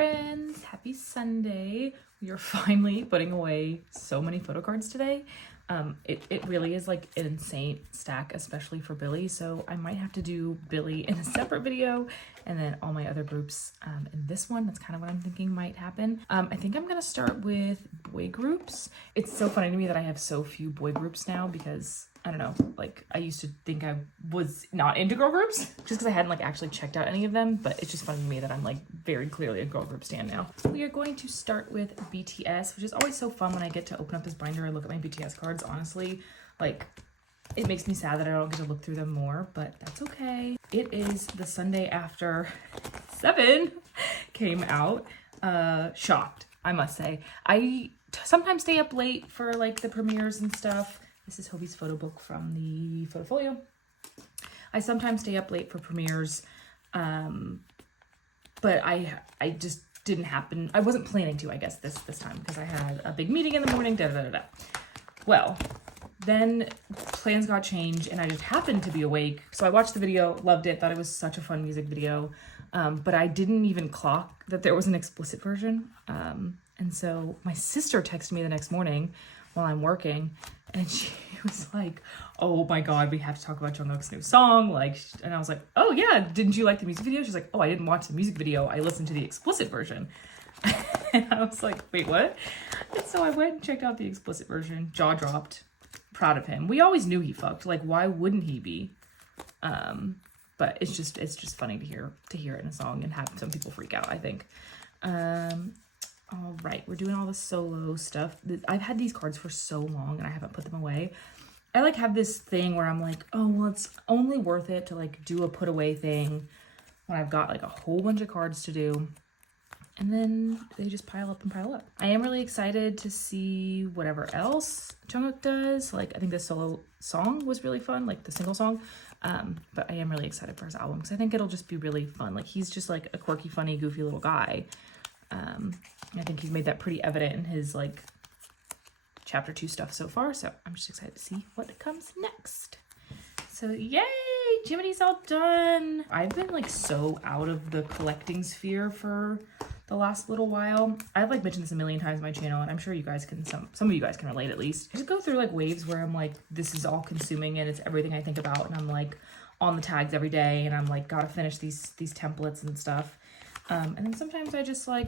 friends, happy Sunday. We are finally putting away so many photo cards today. It really is like an insane stack, especially for Billie. So I might have to do Billie in a separate video and then all my other groups in this one. That's kind of what I'm thinking might happen. I think I'm gonna start with boy groups. It's so funny to me that I have so few boy groups now because I don't know, like I used to think I was not into girl groups just because I hadn't like actually checked out any of them, but it's just funny to me that I'm like very clearly a girl group stan now. We are going to start with BTS, which is always so fun when I get to open up this binder and look at my BTS cards. Honestly, like it makes me sad that I don't get to look through them more, but that's okay. It is the Sunday after 7 came out. Shocked, I must say. I sometimes stay up late for like the premieres and stuff. This is Hobie's photo book from the Photofolio. I sometimes stay up late for premieres, but I just didn't happen. I wasn't planning to, I guess, this time because I had a big meeting in the morning, Well, then plans got changed and I just happened to be awake. So I watched the video, loved it, thought it was such a fun music video, but I didn't even clock that there was an explicit version. And so my sister texted me the next morning while I'm working, and she was like, oh my God, we have to talk about Jungkook's new song. Like, and I was like, oh yeah, didn't you like the music video? She's like, oh, I didn't watch the music video. I listened to the explicit version. And I was like, wait, what? And so I went and checked out the explicit version, jaw dropped, proud of him. We always knew he fucked. Like, why wouldn't he be? But it's just funny to hear it in a song and have some people freak out, I think. All right, we're doing all the solo stuff. I've had these cards for so long and I haven't put them away. I like have this thing where I'm like, oh, well, it's only worth it to like do a put away thing when I've got like a whole bunch of cards to do. And then they just pile up and pile up. I am really excited to see whatever else Jungkook does. Like, I think the solo song was really fun, like the single song. But I am really excited for his album because I think it'll just be really fun. Like, he's just like a quirky, funny, goofy little guy. I think he's made that pretty evident in his like chapter 2 stuff so far. So I'm just excited to see what comes next. So yay, Jiminy's all done. I've been like so out of the collecting sphere for the last little while. I've like mentioned this a million times on my channel, and I'm sure you guys can, some of you guys can relate at least. I just go through like waves where I'm like, this is all consuming and it's everything I think about, and I'm like on the tags every day, and I'm like gotta finish these templates and stuff. And then sometimes I just like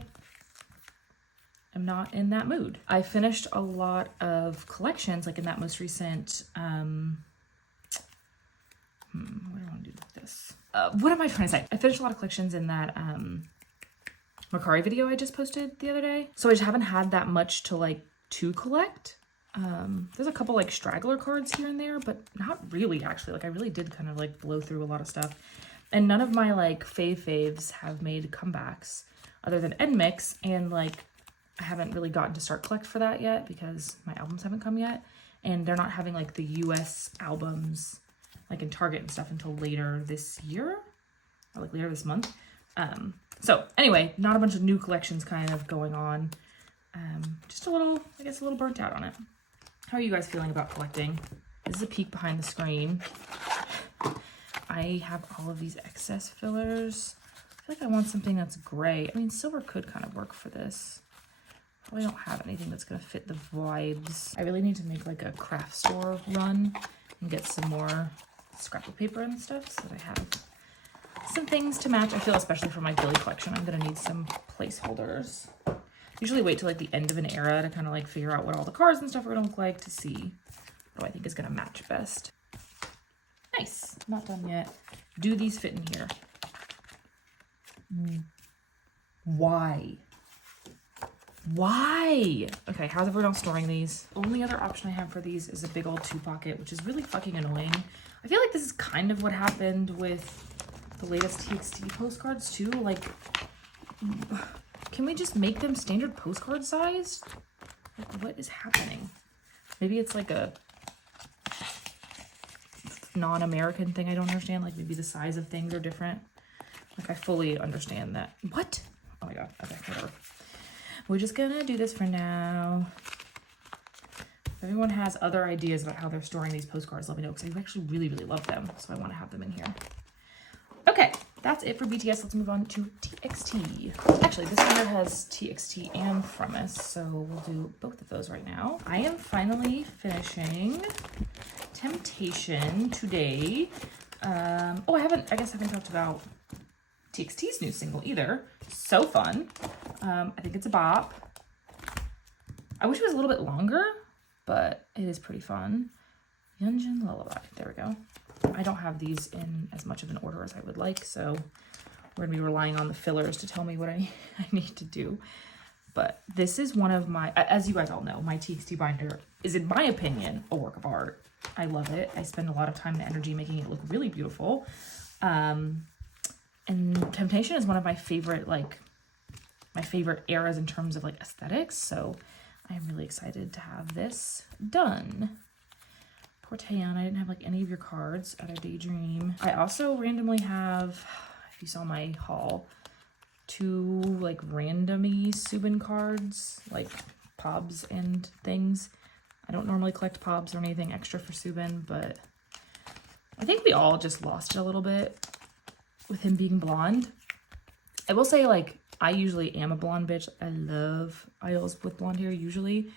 I'm not in that mood. I finished a lot of collections, like in that most recent, what do I want to do with this? What am I trying to say? I finished a lot of collections in that Mercari video I just posted the other day. So I just haven't had that much to collect. There's a couple like straggler cards here and there, but not really actually. Like I really did kind of like blow through a lot of stuff. And none of my like faves have made comebacks other than nmixx, and like I haven't really gotten to start collect for that yet because my albums haven't come yet, and they're not having like the US albums like in Target and stuff until later this year or like later this month. So anyway, not a bunch of new collections kind of going on. Just a little, I guess, a little burnt out on it. How are you guys feeling about collecting? This is a peek behind the screen. I have all of these excess fillers. I feel like I want something that's gray. I mean, silver could kind of work for this. Probably don't have anything that's gonna fit the vibes. I really need to make like a craft store run and get some more scrapbook paper and stuff so that I have some things to match. I feel especially for my Billie collection, I'm gonna need some placeholders. Usually wait till like the end of an era to kind of like figure out what all the cards and stuff are gonna look like to see what I think is gonna match best. Nice, not done yet. Do these fit in here? Why? Why? Okay, how's everyone else storing these? Only other option I have for these is a big old 2-pocket, which is really fucking annoying. I feel like this is kind of what happened with the latest TXT postcards too. Like, can we just make them standard postcard size? Like, what is happening? Maybe it's like a non-American thing I don't understand. Like maybe the size of things are different. Like I fully understand that. What? Oh my God. Okay, whatever. We're just gonna do this for now. If everyone has other ideas about how they're storing these postcards, let me know, because I actually really, really love them. So I want to have them in here. Okay, that's it for BTS. Let's move on to TXT. Actually, this binder has TXT and fromis, so we'll do both of those right now. I am finally finishing Temptation today. Oh, I guess I haven't talked about TXT's new single either. So fun. I think it's a bop. I wish it was a little bit longer, but it is pretty fun. Yunjin Lullaby. There we go. I don't have these in as much of an order as I would like, so we're gonna be relying on the fillers to tell me what I need to do. But this is one of my, as you guys all know, my TXT binder is, in my opinion, a work of art. I love it. I spend a lot of time and energy making it look really beautiful. And Temptation is one of my favorite, eras in terms of like aesthetics. So I'm really excited to have this done. Poor Taeyeon, I didn't have like any of your cards out of Daydream. I also randomly have, if you saw my haul, 2 like randomy Soobin cards, like pobs and things. I don't normally collect pobs or anything extra for Soobin, but I think we all just lost it a little bit with him being blonde. I will say, like, I usually am a blonde bitch. I love idols with blonde hair usually.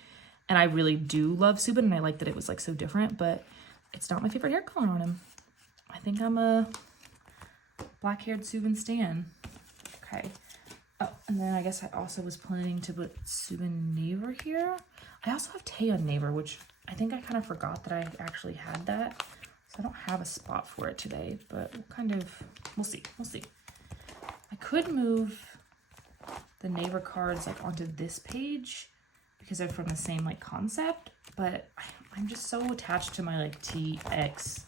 And I really do love Soobin, and I like that it was like so different, but it's not my favorite hair color on him. I think I'm a black-haired Soobin stan. Okay. Oh, and then I guess I also was planning to put Soobin Naver here. I also have Taeyeon Naver, which I think I kind of forgot that I actually had that. So I don't have a spot for it today, but we'll see. We'll see. I could move the Naver cards like onto this page because they're from the same like concept, but I'm just so attached to my like TX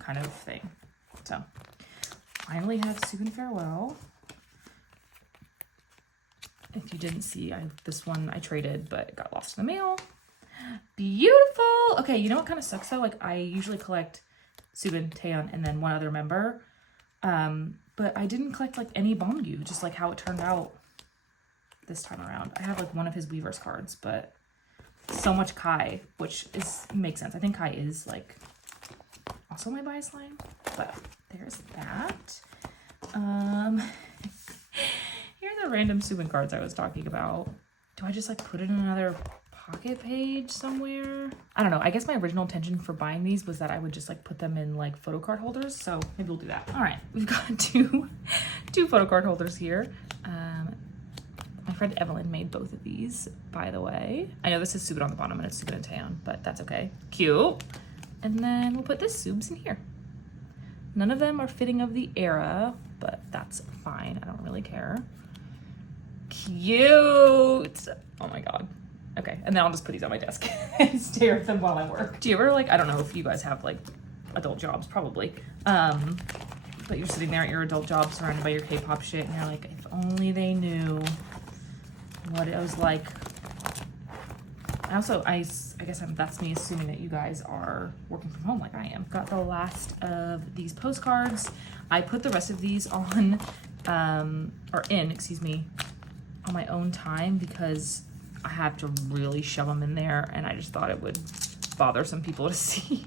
kind of thing. So finally have Soobin Farewell. If you didn't see, this one I traded, but it got lost in the mail. Beautiful. Okay, you know what kind of sucks though? Like, I usually collect Soobin, Taeyeon, and then one other member. But I didn't collect like any Bongyu, just like how it turned out this time around. I have like one of his Weavers cards, but so much Kai, which makes sense. I think Kai is like also my bias line, but there's that. Here are the random Soobin cards I was talking about. Do I just like put it in another pocket page somewhere? I don't know. I guess my original intention for buying these was that I would just like put them in like photo card holders. So maybe we'll do that. All right, we've got two photo card holders here. My friend Evelyn made both of these, by the way. I know this is Soobin on the bottom and it's Soobin and Taeyeon, but that's okay. Cute. And then we'll put this Soobs in here. None of them are fitting of the era, but that's fine. I don't really care. Cute. Oh my God. Okay, and then I'll just put these on my desk and stare at them while I work. Do you ever like, I don't know if you guys have like adult jobs, probably, but you're sitting there at your adult job surrounded by your K-pop shit and you're like, if only they knew what it was like. Also, I guess that's me assuming that you guys are working from home like I am. Got the last of these postcards. I put the rest of these on, excuse me, on my own time because I have to really shove them in there and I just thought it would bother some people to see.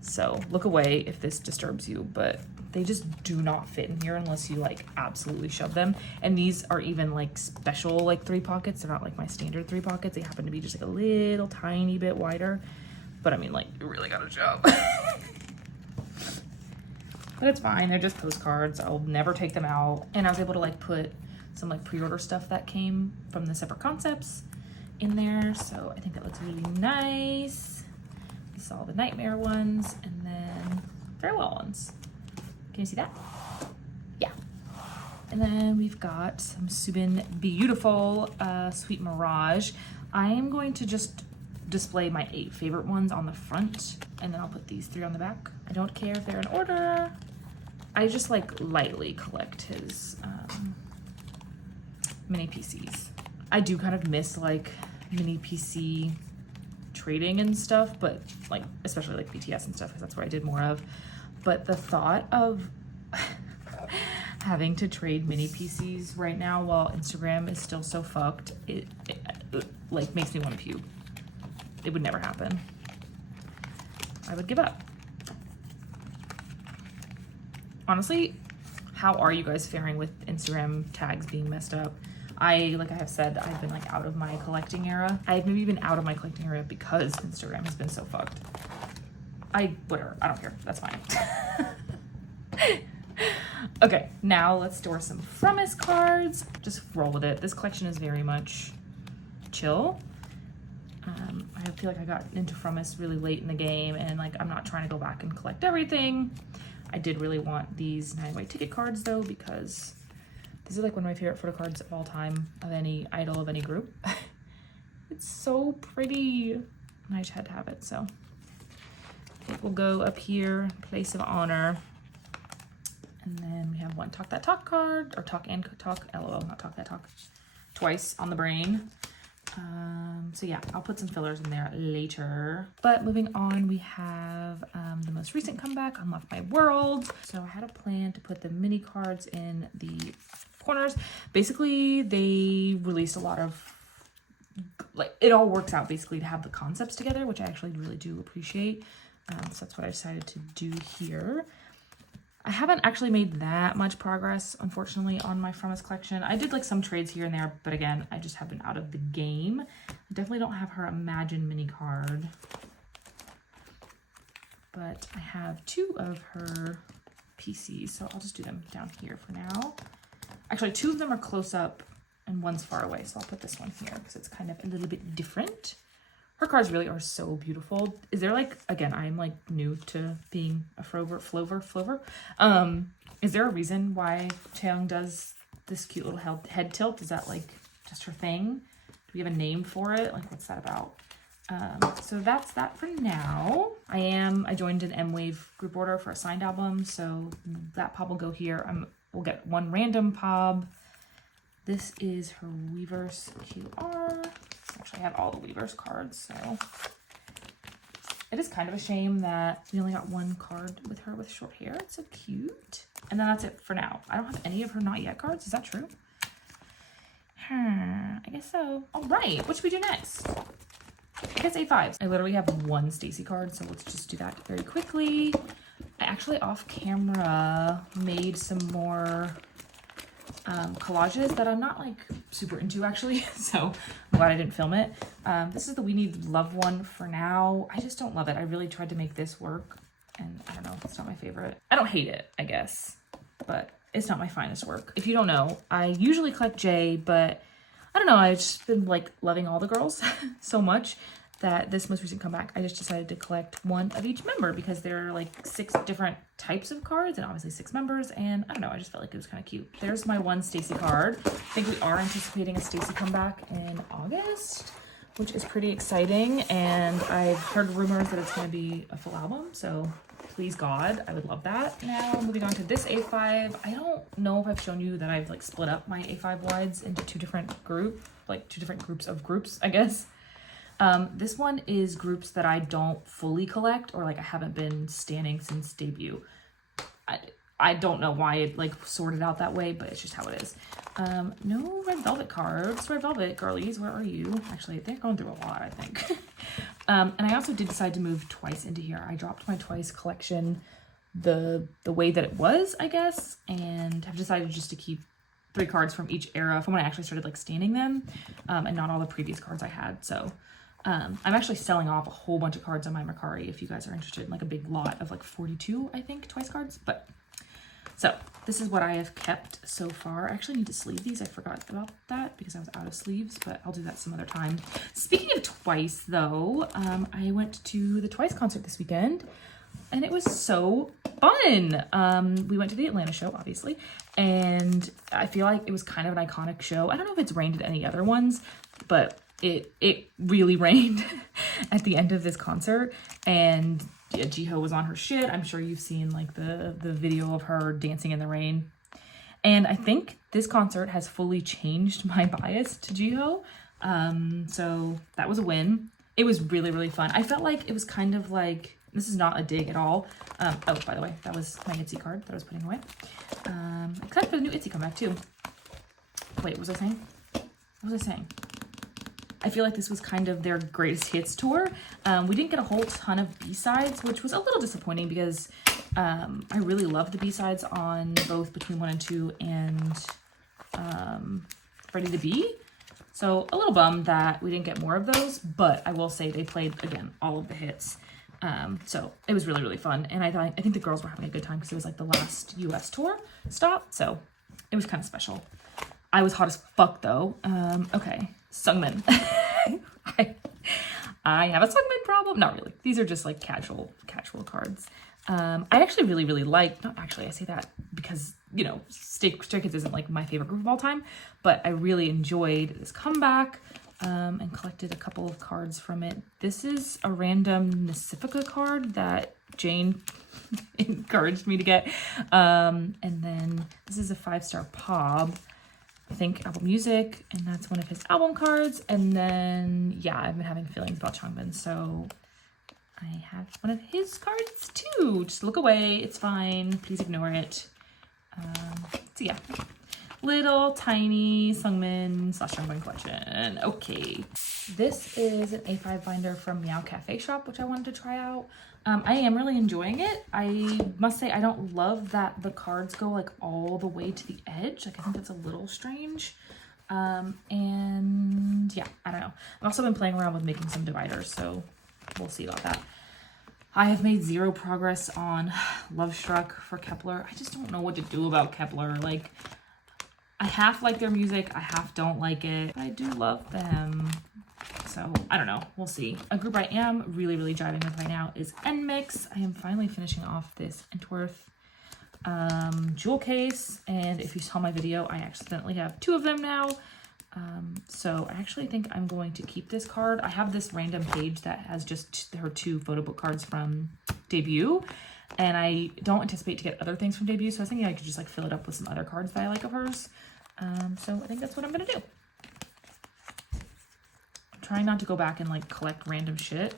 So look away if this disturbs you, but they just do not fit in here unless you like absolutely shove them. And these are even like special like 3 pockets. They're not like my standard 3 pockets. They happen to be just like a little tiny bit wider. But I mean, like, you really gotta shove. But it's fine. They're just postcards. I'll never take them out. And I was able to like put some like pre-order stuff that came from the separate concepts in there. So I think that looks really nice. You saw the Nightmare ones and then Farewell ones. Can you see that? Yeah. And then we've got some Soobin Beautiful Sweet Mirage. I am going to just display my 8 favorite ones on the front and then I'll put these 3 on the back. I don't care if they're in order. I just like lightly collect his mini PCs. I do kind of miss like mini PC trading and stuff, but like especially like BTS and stuff because that's what I did more of. But the thought of having to trade mini PCs right now while Instagram is still so fucked, it like makes me want to puke. It would never happen. I would give up. Honestly, How are you guys faring with Instagram tags being messed up? Like I have said, I've been like out of my collecting era. I've maybe been out of my collecting era because Instagram has been so fucked. Whatever, I don't care, that's fine. Okay, now let's store some fromis cards. Just roll with it. This collection is very much chill. I feel like I got into fromis really late in the game, and like I'm not trying to go back and collect everything. I did really want these 9-way ticket cards though, because these are like one of my favorite photo cards of all time, of any idol, of any group. It's so pretty, and I just had to have it, so it will go up here, place of honor. And then we have one Talk That Talk card, or Talk and Talk, LOL, not Talk That Talk, twice on the brain. So yeah, I'll put some fillers in there later. But moving on, we have the most recent comeback, Unlock My World. So I had a plan to put the mini cards in the corners. Basically, they released a lot of, like, it all works out basically to have the concepts together, which I actually really do appreciate. So that's what I decided to do here. I haven't actually made that much progress, unfortunately, on my fromis collection. I did like some trades here and there, but again, I just have been out of the game. I definitely don't have her Imagine mini card, but I have 2 of her PCs, so I'll just do them down here for now. Actually, 2 of them are close up and one's far away, so I'll put this one here because it's kind of a little bit different. Her cards really are so beautiful. Is there like, again, I'm like new to being a flover. Is there a reason why Taeyong does this cute little head tilt? Is that like just her thing? Do we have a name for it? Like, what's that about? So that's that for now. I joined an M-Wave group order for a signed album, so that pop will go here. We'll get one random pop. This is her Weverse QR. Actually, I have all the Weverse cards, so it is kind of a shame that we only got one card with her with short hair. It's so cute. And then that's it for now. I don't have any of her Not Yet cards. Is that true? I guess so. All right, what should we do next? I guess A5s. I literally have one stayc card, so let's just do that very quickly. I actually off camera made some more collages that I'm not like super into actually, so I'm glad I didn't film it. This is the We Need Love one for now. I just don't love it. I really tried to make this work, and I don't know, it's not my favorite. I don't hate it, I guess, but it's not my finest work. If you don't know, I usually collect J, but I don't know, I've just been like loving all the girls so much that this most recent comeback, I just decided to collect one of each member because there are like 6 different types of cards and obviously 6 members, and I don't know, I just felt like it was kind of cute. There's my one stayc card. I think we are anticipating a stayc comeback in August, which is pretty exciting, and I've heard rumors that it's going to be a full album, so please God, I would love that. Now moving on to this A5. I don't know if I've shown you that I've like split up my A5 wides into 2 different groups, like 2 different groups of groups, I guess. This one is groups that I don't fully collect, or like I haven't been standing since debut. I don't know why it like sorted out that way, but it's just how it is. No Red Velvet cards. Red Velvet girlies, where are you? Actually, they're going through a lot, I think. And I also did decide to move Twice into here. I dropped my Twice collection the way that it was, I guess, and have decided just to keep 3 cards from each era from when I actually started like standing them, and not all the previous cards I had. So I'm actually selling off a whole bunch of cards on my Mercari if you guys are interested in like a big lot of like 42, I think, Twice cards. But so this is what I have kept so far. I actually need to sleeve these. I forgot about that because I was out of sleeves, but I'll do that some other time. Speaking of Twice though, I went to the Twice concert this weekend and it was so fun. We went to the Atlanta show, obviously, and I feel like it was kind of an iconic show. I don't know if it's rained at any other ones, but it really rained at the end of this concert, and yeah, Jiho was on her shit. I'm sure you've seen like the video of her dancing in the rain. And I think this concert has fully changed my bias to Jiho. So that was a win. It was really, really fun. I felt like it was kind of like, this is not a dig at all. Oh, by the way, that was my Itzy card that I was putting away. Except for the new Itzy comeback too. Wait, what was I saying? What was I saying? I feel like this was kind of their greatest hits tour. We didn't get a whole ton of B-sides, which was a little disappointing because I really loved the B-sides on both Between 1 and 2 and Ready to Be. So a little bummed that we didn't get more of those, but I will say they played, again, all of the hits. So it was really, really fun. And I think the girls were having a good time because it was like the last US tour stop. So it was kind of special. I was hot as fuck though. Okay, Sungmin. I have a Sungmin problem. Not really. These are just like casual cards. I actually really, really like, not actually, I say that because, you know, Stray Kids isn't like my favorite group of all time, but I really enjoyed this comeback and collected a couple of cards from it. This is a random Nacifica card that Jane encouraged me to get. And then this is a 5-star Pob, I think Apple Music, and that's one of his album cards. And then, yeah, I've been having feelings about Changbin, so I have one of his cards too. Just look away, it's fine, please ignore it. So yeah, little tiny Sungmin / Changbin collection. Okay, this is an A5 binder from Meow Cafe Shop, which I wanted to try out. I am really enjoying it. I must say I don't love that the cards go like all the way to the edge. Like I think that's a little strange. And yeah, I don't know. I've also been playing around with making some dividers, so we'll see about that. I have made 0 progress on Love Struck for Kepler. I just don't know what to do about Kepler. Like, I half like their music, I half don't like it, but I do love them. So, I don't know. We'll see. A group I am really, really jiving with right now is nmixx. I am finally finishing off this Entworth jewel case, and if you saw my video, I accidentally have 2 of them now. So I actually think I'm going to keep this card. I have this random page that has just her 2 photo book cards from debut, and I don't anticipate to get other things from debut, so I was thinking I could just like fill it up with some other cards that I like of hers. So I think that's what I'm gonna do. I'm trying not to go back and like collect random shit.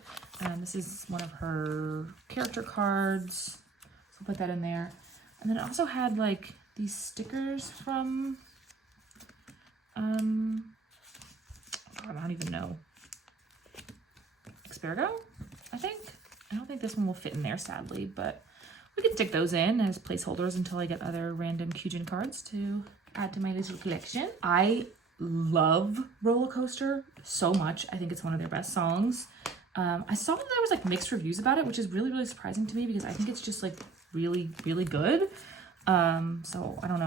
This is one of her character cards, so I'll put that in there. And then it also had like these stickers from I don't even know. Xperigo, I think. I don't think this one will fit in there, sadly, but we can stick those in as placeholders until I get other random Kyujin cards to add to my little collection. I love Roller Coaster so much. I think it's one of their best songs. I saw that there was like mixed reviews about it, which is really, really surprising to me because I think it's just like really, really good. So I don't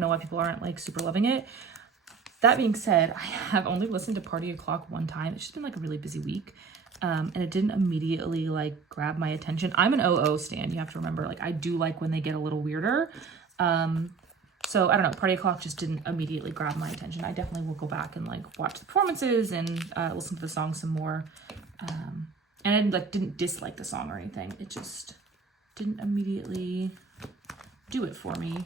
know why people aren't like super loving it. That being said, I have only listened to Party O'Clock one time. It's just been like a really busy week. And it didn't immediately like grab my attention. I'm an OO stan, you have to remember. Like I do like when they get a little weirder. So I don't know, Party O'Clock just didn't immediately grab my attention. I definitely will go back and like watch the performances and listen to the song some more. And I like didn't dislike the song or anything. It just didn't immediately do it for me.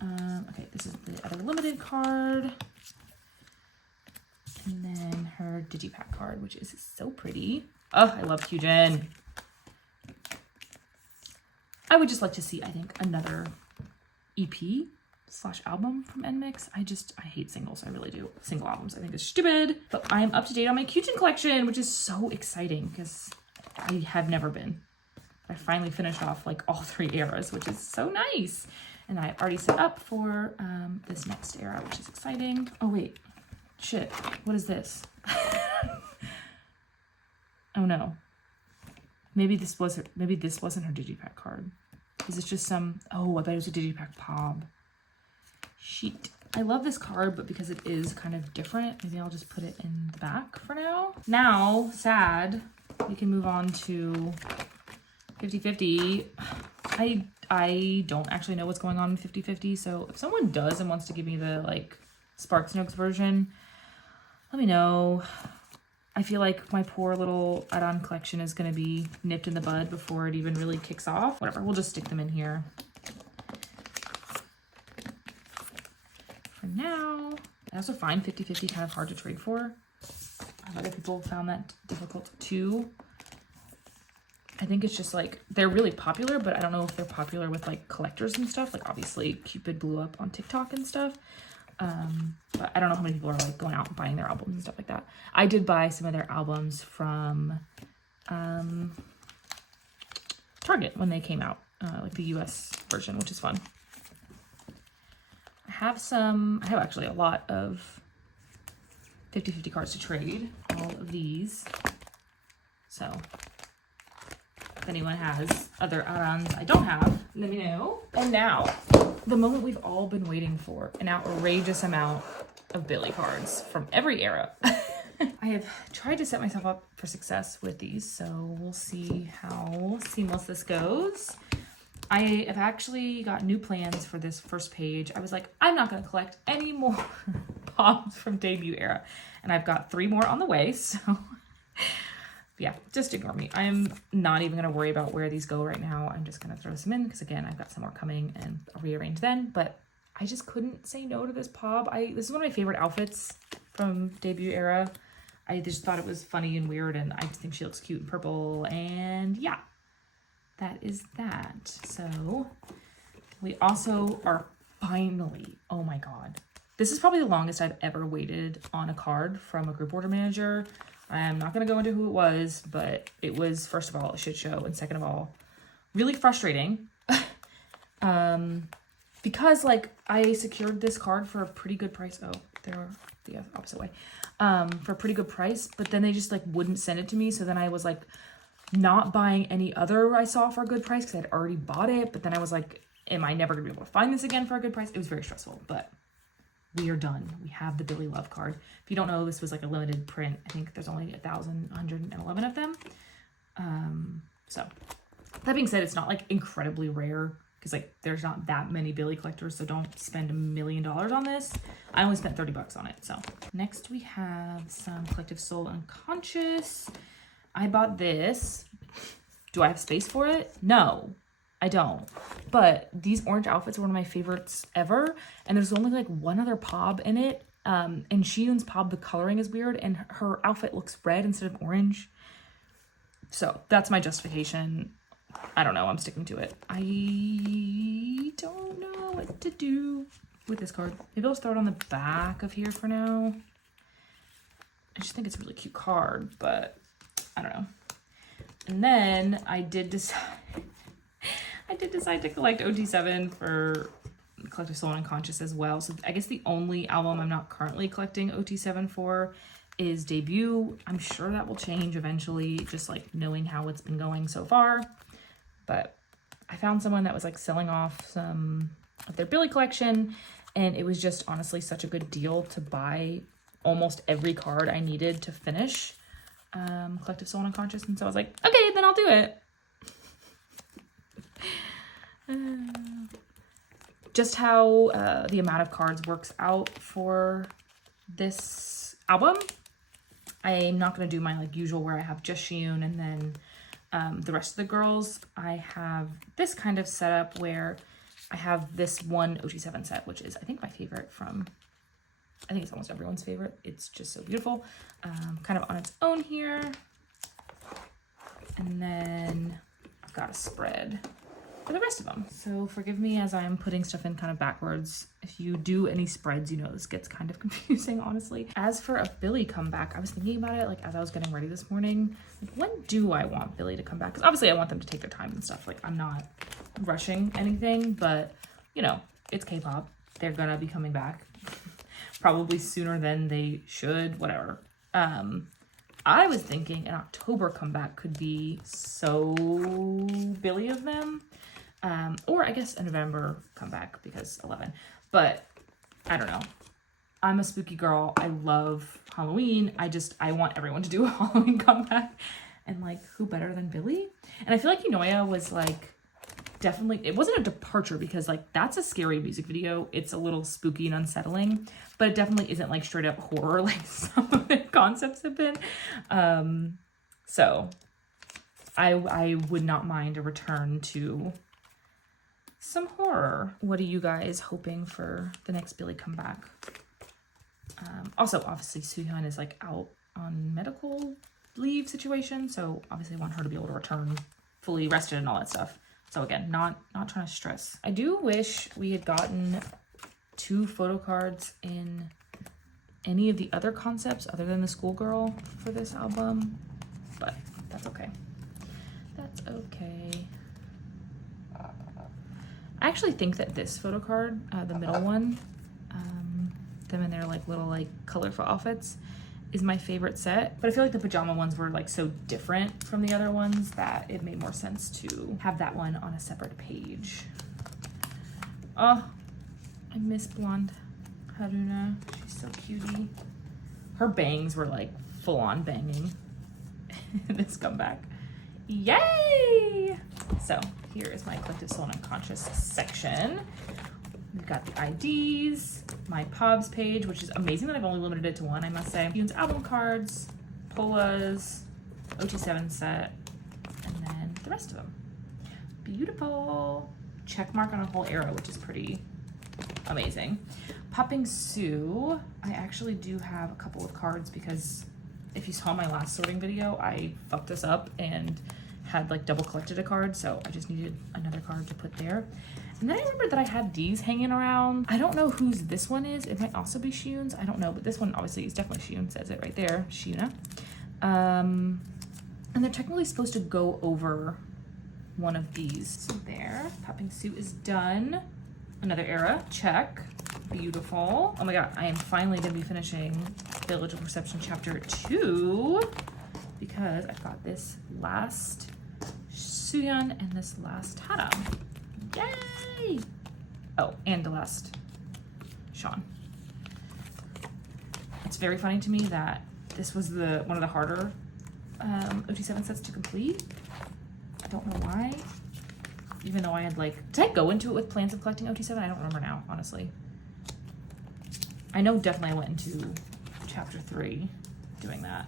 Okay, this is the other limited card. And then her Digipack card, which is so pretty. Oh, I love Kyujin. I would just like to see, I think, another EP / album from nmixx. I hate singles, I really do. Single albums I think is stupid. But I am up to date on my Kyujin collection, which is so exciting because I have never been. I finally finished off like all 3 eras, which is so nice. And I already set up for this next era, which is exciting. Oh wait. Shit, what is this? Oh no. Maybe this wasn't her Digipack card. Is this just some, oh, I bet it was a Digipack Pob. Shit. I love this card, but because it is kind of different, maybe I'll just put it in the back for now. Now, sad, we can move on to 50/50. I don't actually know what's going on in 50/50, so if someone does and wants to give me the like Sparks Notes version, let me know. I feel like my poor little add-on collection is going to be nipped in the bud before it even really kicks off. Whatever, we'll just stick them in here for now. I also find 50/50 kind of hard to trade for. Other people found that difficult too. I think it's just like, they're really popular, but I don't know if they're popular with like collectors and stuff. Like obviously Cupid blew up on TikTok and stuff. But I don't know how many people are like going out and buying their albums and stuff like that. I did buy some of their albums from Target when they came out. like the US version, which is fun. I have actually a lot of 50/50 cards to trade, all of these. So if anyone has other add-ons I don't have, let me know. And now, the moment we've all been waiting for, an outrageous amount of Billlie cards from every era. I have tried to set myself up for success with these, so we'll see how seamless this goes. I have actually got new plans for this first page. I was like, I'm not going to collect any more pops from debut era. And I've got 3 more on the way, so yeah, just ignore me. I'm not even going to worry about where these go right now. I'm just going to throw some in because, again, I've got some more coming and I'll rearrange then. But I just couldn't say no to this pop. This is one of my favorite outfits from debut era. I just thought it was funny and weird, and I just think she looks cute in purple. And yeah, that is that. So we also are finally, oh my God. This is probably the longest I've ever waited on a card from a group order manager. I'm not going to go into who it was, but it was, first of all, a shit show. And second of all, really frustrating. Because like I secured this card for a pretty good price. Oh, they're the opposite way. For a pretty good price, but then they just like wouldn't send it to me. So then I was like not buying any other I saw for a good price because I'd already bought it. But then I was like, am I never gonna be able to find this again for a good price? It was very stressful, but we are done. We have the Billlie Love card. If you don't know, this was like a limited print. I think there's only 1,111 of them. So that being said, it's not like incredibly rare because like there's not that many Billlie collectors, so don't spend $1 million on this. I only spent 30 bucks on it. So next we have some Collective Soul Unconscious. I bought this. Do I have space for it? No, I don't. But these orange outfits are one of my favorites ever. And there's only like one other Pob in it. And Shiyun's Pob, the coloring is weird and her outfit looks red instead of orange. So that's my justification. I don't know. I'm sticking to it. I don't know what to do with this card. Maybe I'll start on the back of here for now. I just think it's a really cute card, but I don't know. And then I did decide to collect OT7 for Collective Soul Unconscious as well. So I guess the only album I'm not currently collecting OT7 for is Debut. I'm sure that will change eventually, just like knowing how it's been going so far. But I found someone that was like selling off some of their Billlie collection, and it was just honestly such a good deal to buy almost every card I needed to finish Collective Soul Unconscious. And so I was like, okay, then I'll do it. Just how the amount of cards works out for this album. I'm not going to do my like usual where I have just Shiyun and then the rest of the girls. I have this kind of setup where I have this one OT7 set, which is I think my favorite from, I think it's almost everyone's favorite. It's just so beautiful. Kind of on its own here. And then I've got a spread for the rest of them. So forgive me as I'm putting stuff in kind of backwards. If you do any spreads, you know this gets kind of confusing, honestly. As for a Billlie comeback, I was thinking about it like as I was getting ready this morning. Like, when do I want Billlie to come back? Because obviously I want them to take their time and stuff. Like I'm not rushing anything, but you know, it's K-pop. They're gonna be coming back probably sooner than they should, whatever. I was thinking an October comeback could be so Billlie of them. Or I guess a November comeback because 11. But I don't know. I'm a spooky girl. I love Halloween. I want everyone to do a Halloween comeback. And like, who better than Billlie? And I feel like Unoya was like, definitely, it wasn't a departure because like, that's a scary music video. It's a little spooky and unsettling, but it definitely isn't like straight up horror like some of the concepts have been. So I would not mind a return to some horror. What are you guys hoping for the next Billlie comeback? Also, obviously, Soohyun is like out on medical leave situation, so obviously I want her to be able to return fully rested and all that stuff. So again, not trying to stress. I do wish we had gotten 2 photo cards in any of the other concepts other than the schoolgirl for this album, but that's okay. That's okay. I actually think that this photo card, the middle one, them in their like little like colorful outfits, is my favorite set. But I feel like the pajama ones were like so different from the other ones that it made more sense to have that one on a separate page. Oh, I miss blonde Haruna. She's so cutie. Her bangs were like full on banging in this comeback. Yay! So here is my collective soul and unconscious section. We've got the IDs, my Pobs page, which is amazing that I've only limited it to one, I must say. Yoon's album cards, Pola's, OT7 set, and then the rest of them. Beautiful. Check mark on a whole era, which is pretty amazing. Popping Sue, I actually do have a couple of cards because if you saw my last sorting video, I fucked this up and had like double collected a card, so I just needed another card to put there. And then I remembered that I had these hanging around. I don't know whose this one is. It might also be Shiyun's. I don't know, but this one obviously is definitely Shiyun. Says it right there, Shiyuna. And they're technically supposed to go over one of these. So there, Popping Sue is done. Another era, check. Beautiful. Oh my god, I am finally gonna be finishing Village of Perception Chapter 2 because I've got this last Sooyoung and this last Haram. Yay! Oh, and the last Sean. It's very funny to me that this was one of the harder OT7 sets to complete. I don't know why. Even though I had like, did I go into it with plans of collecting OT7? I don't remember now, honestly. I know definitely I went into chapter 3 doing that.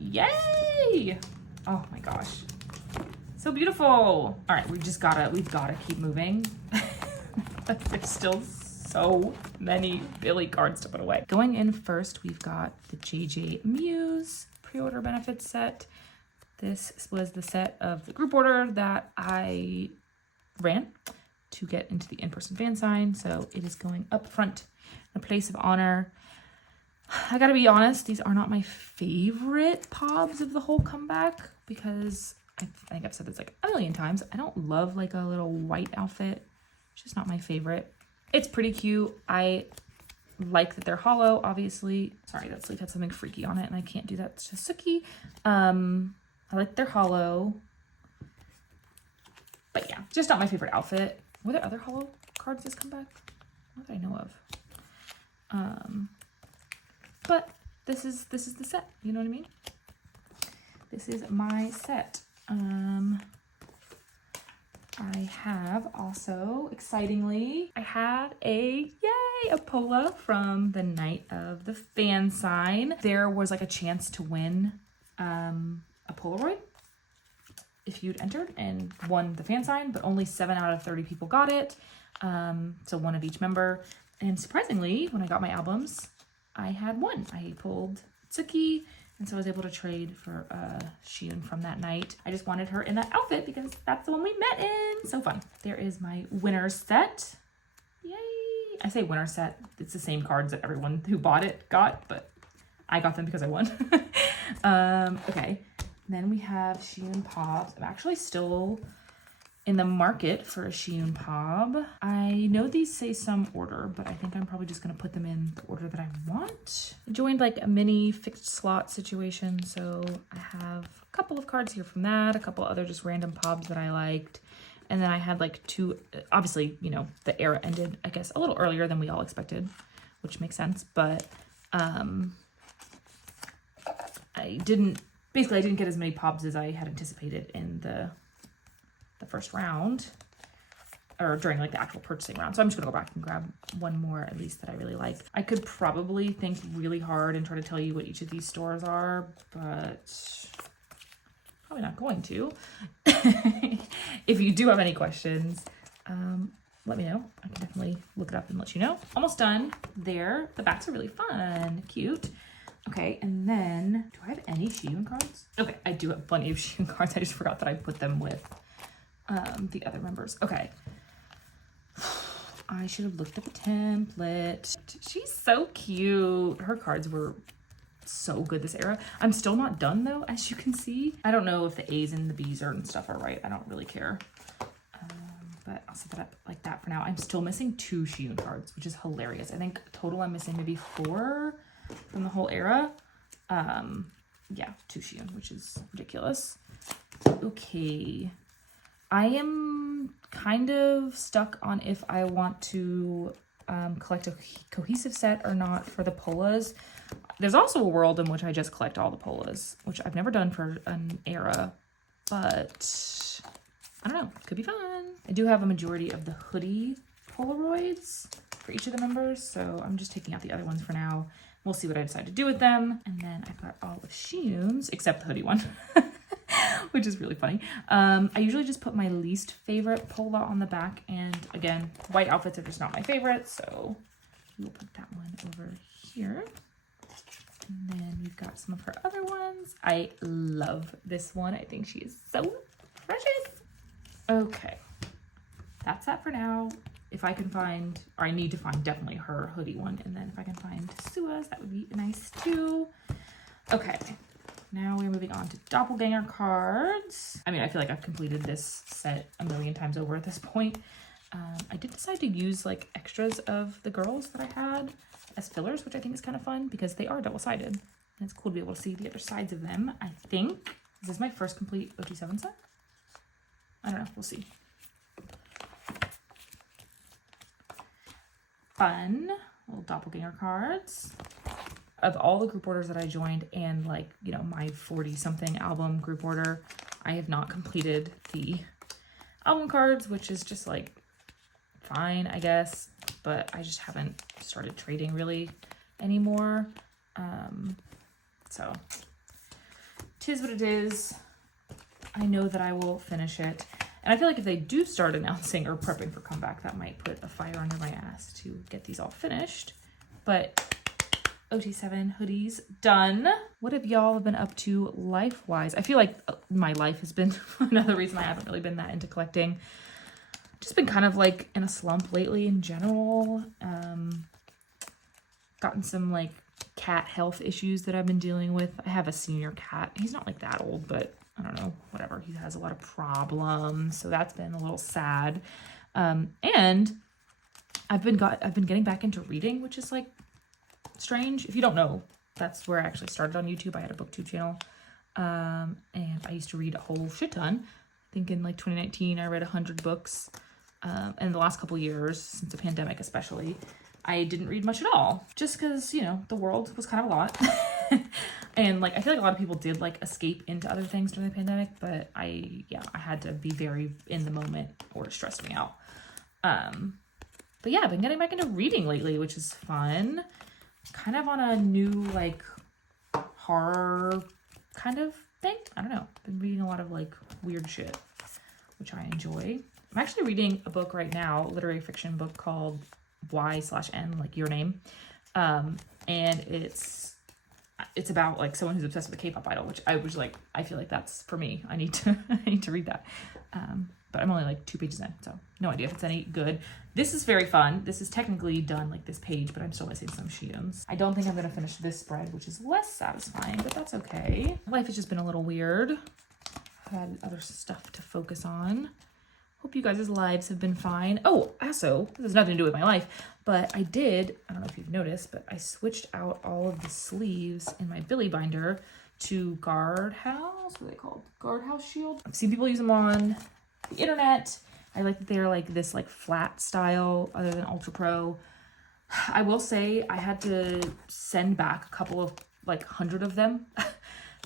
Yay! Oh my gosh. So beautiful. All right, we've gotta keep moving. There's still so many Billlie cards to put away. Going in first, we've got the JJ Muse pre-order benefits set. This was the set of the group order that I ran to get into the in-person fan sign. So it is going up front in a place of honor. I gotta be honest, these are not my favorite Pobs of the whole comeback because I think I've said this like a million times. I don't love like a little white outfit. It's just not my favorite. It's pretty cute. I like that they're hollow, obviously. Sorry, that sleeve had something freaky on it and I can't do that to Suki. I like they're hollow. But yeah, just not my favorite outfit. Were there other hollow cards this comeback? Not that I know of. But this is the set, you know what I mean? This is my set. I have also, excitingly, I had a Pola from the night of the fan sign. There was like a chance to win a Polaroid if you'd entered and won the fan sign, but only 7 out of 30 people got it. So one of each member. And surprisingly, when I got my albums, I had one. I pulled Tsuki, and so I was able to trade for Shiyun from that night. I just wanted her in that outfit because that's the one we met in. So fun. There is my winner set. Yay! I say winner set. It's the same cards that everyone who bought it got, but I got them because I won. Okay. Then we have Shiyun Pobs. I'm actually still in the market for a Shiyun Pob. I know these say some order, but I think I'm probably just gonna put them in the order that I want. I joined like a mini fixed slot situation, so I have a couple of cards here from that, a couple other just random Pobs that I liked. And then I had like 2, obviously, you know, the era ended, I guess, a little earlier than we all expected, which makes sense, but I didn't get as many Pobs as I had anticipated in the first round, or during like the actual purchasing round. So I'm just gonna go back and grab one more at least that I really like. I could probably think really hard and try to tell you what each of these stores are, but probably not going to. If you do have any questions, let me know. I can definitely look it up and let you know. Almost done there. The backs are really fun, cute. Okay, and then, do I have any Shiyun cards? Okay, I do have plenty of Shiyun cards. I just forgot that I put them with the other members. Okay. I should have looked at the template. She's so cute. Her cards were so good this era. I'm still not done though, as you can see. I don't know if the A's and the B's and stuff are right. I don't really care. but I'll set that up like that for now. I'm still missing 2 Shein cards, which is hilarious. I think total I'm missing maybe 4 from the whole era. Yeah, 2 Shein, which is ridiculous. Okay. I am kind of stuck on if I want to collect a cohesive set or not for the polas. There's also a world in which I just collect all the polas, which I've never done for an era, but I don't know, could be fun. I do have a majority of the hoodie Polaroids for each of the members, so I'm just taking out the other ones for now. We'll see what I decide to do with them. And then I've got all of Sheen's, except the hoodie one, which is really funny. I usually just put my least favorite Pola on the back, and again, white outfits are just not my favorite, so we'll put that one over here. And then we've got some of her other ones. I love this one. I think she is so precious. Okay, that's that for now. If I can find, or I need to find definitely her hoodie one, and then if I can find Sua's, that would be nice too. Okay, now we're moving on to doppelganger cards. I mean, I feel like I've completed this set a million times over at this point. I did decide to use like extras of the girls that I had as fillers, which I think is kind of fun because they are double-sided. And it's cool to be able to see the other sides of them. I think, is this my first complete OT7 set? I don't know, we'll see. Fun little doppelganger cards. Of all the group orders that I joined and like, you know, my 40 something album group order, I have not completed the album cards, which is just like fine, I guess, but I just haven't started trading really anymore. So tis what it is. I know that I will finish it. And I feel like if they do start announcing or prepping for comeback, that might put a fire under my ass to get these all finished. But OT7 hoodies done. What have y'all been up to life-wise? I feel like my life has been another reason I haven't really been that into collecting. Just been kind of like in a slump lately in general. Gotten some like cat health issues that I've been dealing with. I have a senior cat. He's not like that old, but I don't know, whatever. He has a lot of problems, so that's been a little sad. And I've been getting back into reading, which is like strange. If you don't know, that's where I actually started on YouTube. I had a booktube channel, and I used to read a whole shit ton. I think in like 2019, I read 100 books. And the last couple years, since the pandemic especially, I didn't read much at all, just because, you know, the world was kind of a lot. And like, I feel like a lot of people did like escape into other things during the pandemic, but I had to be very in the moment or it stressed me out. But yeah, I've been getting back into reading lately, which is fun. Kind of on a new like horror kind of thing. I don't know. Been reading a lot of like weird shit, which I enjoy. I'm actually reading a book right now, a literary fiction book called Y/N, like your name. And it's about like someone who's obsessed with a K-pop idol, which I was like, I feel like that's for me. I need to read that. But I'm only like 2 pages in, so no idea if it's any good. This is very fun. This is technically done like this page, but I'm still missing some Sheins. I don't think I'm gonna finish this spread, which is less satisfying, but that's okay. Life has just been a little weird. I've had other stuff to focus on. Hope you guys' lives have been fine. Oh, also, this has nothing to do with my life, but I don't know if you've noticed, but I switched out all of the sleeves in my Billlie binder to Guardhouse. What are they called? Guardhouse Shield. I've seen people use them on the internet. I like that they're like this like flat style other than Ultra Pro. I will say I had to send back a couple of like 100 of them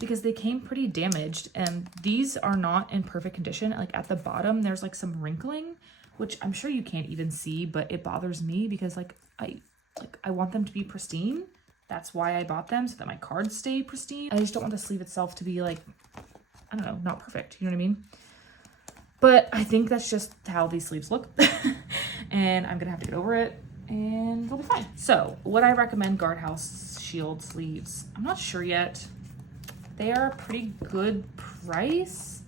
because they came pretty damaged, and these are not in perfect condition. Like at the bottom, there's like some wrinkling, which I'm sure you can't even see, but it bothers me because I want them to be pristine. That's why I bought them, so that my cards stay pristine. I just don't want the sleeve itself to be like, I don't know, not perfect. You know what I mean? But I think that's just how these sleeves look. And I'm gonna have to get over it and it'll be fine. So would I recommend Guardhouse Shield sleeves? I'm not sure yet. They are a pretty good price.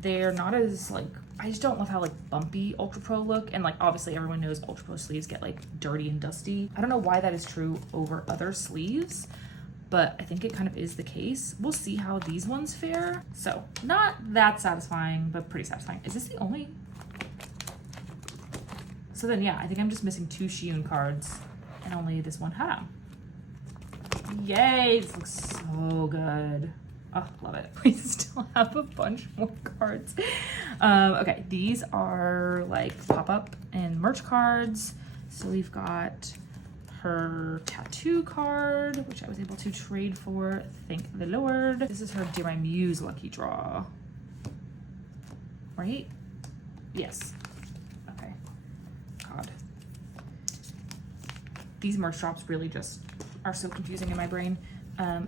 They're not as like, I just don't love how like bumpy Ultra Pro look. And like, obviously everyone knows Ultra Pro sleeves get like dirty and dusty. I don't know why that is true over other sleeves, but I think it kind of is the case. We'll see how these ones fare. So not that satisfying, but pretty satisfying. Is this the only So then, yeah, I think I'm just missing 2 Shein cards and only this one hat. Yay, this looks so good. Oh, love it. We still have a bunch more cards. Okay, these are like pop-up and merch cards. So we've got her tattoo card, which I was able to trade for, thank the Lord. This is her Dear My Muse lucky draw. Right? Yes. Okay. God. These merch drops really just are so confusing in my brain.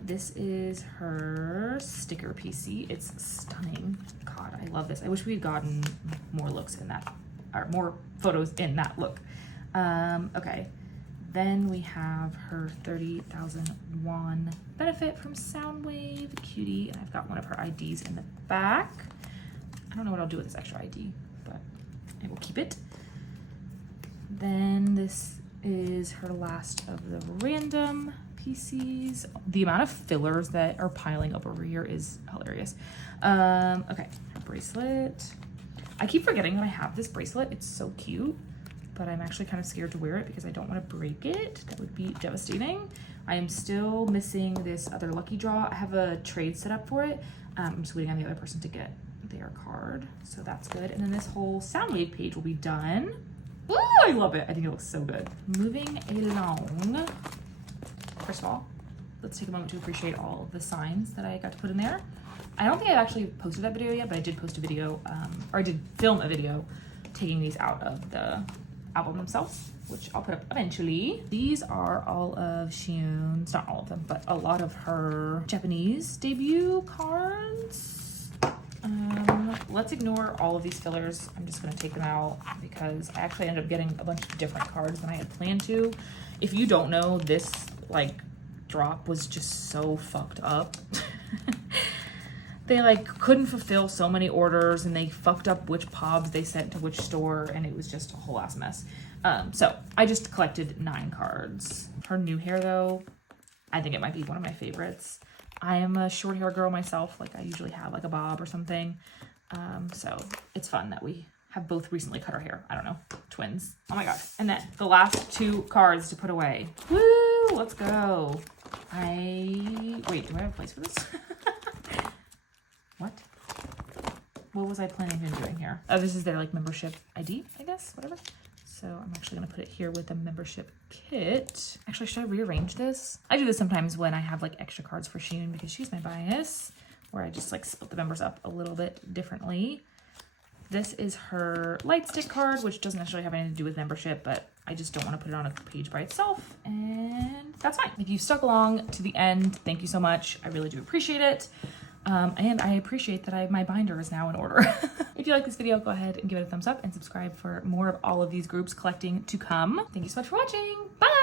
This is her sticker PC. It's stunning. God, I love this. I wish we had gotten more looks in that, or more photos in that look. Okay. Then we have her 30,000 won benefit from Soundwave, cutie. And I've got one of her IDs in the back. I don't know what I'll do with this extra ID, but I will keep it. Then this is her last of the random PCs. The amount of fillers that are piling up over here is hilarious. Okay, her bracelet. I keep forgetting that I have this bracelet. It's so cute, but I'm actually kind of scared to wear it because I don't want to break it. That would be devastating. I am still missing this other lucky draw. I have a trade set up for it. I'm just waiting on the other person to get their card, so that's good. And then this whole Soundwave page will be done. Ooh, I love it. I think it looks so good. Moving along. First of all, let's take a moment to appreciate all of the signs that I got to put in there. I don't think I've actually posted that video yet, but I did post a video, or I did film a video taking these out of the album themselves, which I'll put up eventually. These are all of Shion's, not all of them, but a lot of her Japanese debut cards. Let's ignore all of these fillers. I'm just gonna take them out because I actually ended up getting a bunch of different cards than I had planned to. If you don't know, this like drop was just so fucked up. They like couldn't fulfill so many orders and they fucked up which pobs they sent to which store and it was just a whole ass mess. So I just collected 9 cards. Her new hair though, I think it might be one of my favorites. I am a short hair girl myself. Like I usually have like a bob or something. So it's fun that we have both recently cut our hair. I don't know, twins. Oh my God. And then the last 2 cards to put away. Woo, let's go. Wait, do I have a place for this? What? What was I planning on doing here? Oh, this is their like membership ID, I guess, whatever. So I'm actually gonna put it here with the membership kit. Actually, should I rearrange this? I do this sometimes when I have like extra cards for Shein because she's my bias, where I just like split the members up a little bit differently. This is her light stick card, which doesn't necessarily have anything to do with membership, but I just don't want to put it on a page by itself, and that's fine. If you stuck along to the end, thank you so much. I really do appreciate it. And I appreciate that my binder is now in order. If you like this video, go ahead and give it a thumbs up and subscribe for more of all of these groups collecting to come. Thank you so much for watching. Bye!